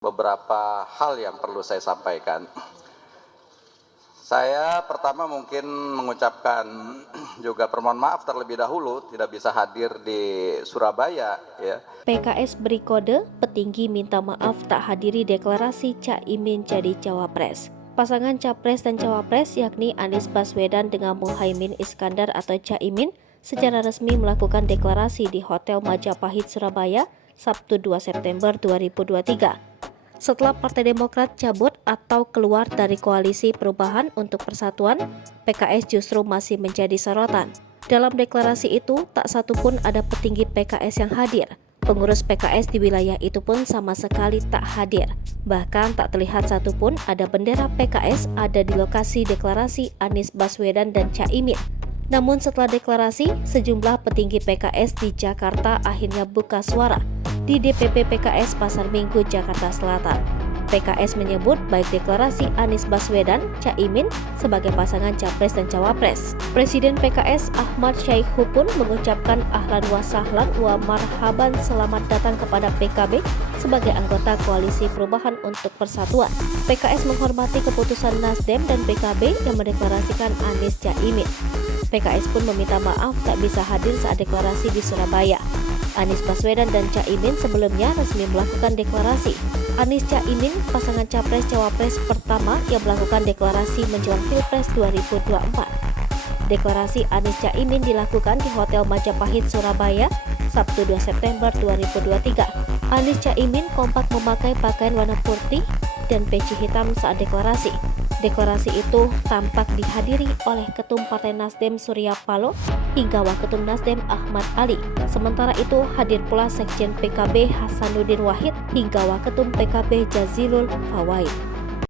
Beberapa hal yang perlu saya sampaikan. Saya pertama mungkin mengucapkan juga permohon maaf terlebih dahulu tidak bisa hadir di Surabaya ya. PKS beri kode, petinggi minta maaf tak hadiri deklarasi Cak Imin jadi Cawapres. Pasangan Capres dan Cawapres yakni Anies Baswedan dengan Muhaimin Iskandar atau Cak Imin secara resmi melakukan deklarasi di Hotel Majapahit, Surabaya, Sabtu 2 September 2023. Setelah Partai Demokrat cabut atau keluar dari Koalisi Perubahan untuk Persatuan, PKS justru masih menjadi sorotan. Dalam deklarasi itu, tak satupun ada petinggi PKS yang hadir. Pengurus PKS di wilayah itu pun sama sekali tak hadir. Bahkan tak terlihat satupun ada bendera PKS ada di lokasi deklarasi Anies Baswedan dan Cak Imin. Namun setelah deklarasi, sejumlah petinggi PKS di Jakarta akhirnya buka suara di DPP PKS Pasar Minggu, Jakarta Selatan. PKS menyebut baik deklarasi Anies Baswedan, Cak Imin sebagai pasangan Capres dan Cawapres. Presiden PKS Ahmad Syahiku pun mengucapkan ahlan wa sahlan wa marhaban selamat datang kepada PKB sebagai anggota Koalisi Perubahan untuk Persatuan. PKS menghormati keputusan Nasdem dan PKB yang mendeklarasikan Anies Cak Imin. PKS pun meminta maaf tak bisa hadir saat deklarasi di Surabaya. Anies Baswedan dan Cak Imin sebelumnya resmi melakukan deklarasi. Anies Cak Imin, pasangan Capres-Cawapres pertama yang melakukan deklarasi menjelang Pilpres 2024. Deklarasi Anies Cak Imin dilakukan di Hotel Majapahit, Surabaya, Sabtu 2 September 2023. Anies Cak Imin kompak memakai pakaian warna putih dan peci hitam saat deklarasi. Deklarasi itu tampak dihadiri oleh Ketum Partai Nasdem Surya Paloh hingga Waketum Nasdem Ahmad Ali. Sementara itu hadir pula Sekjen PKB Hasanuddin Wahid hingga Waketum PKB Jazilul Fawait.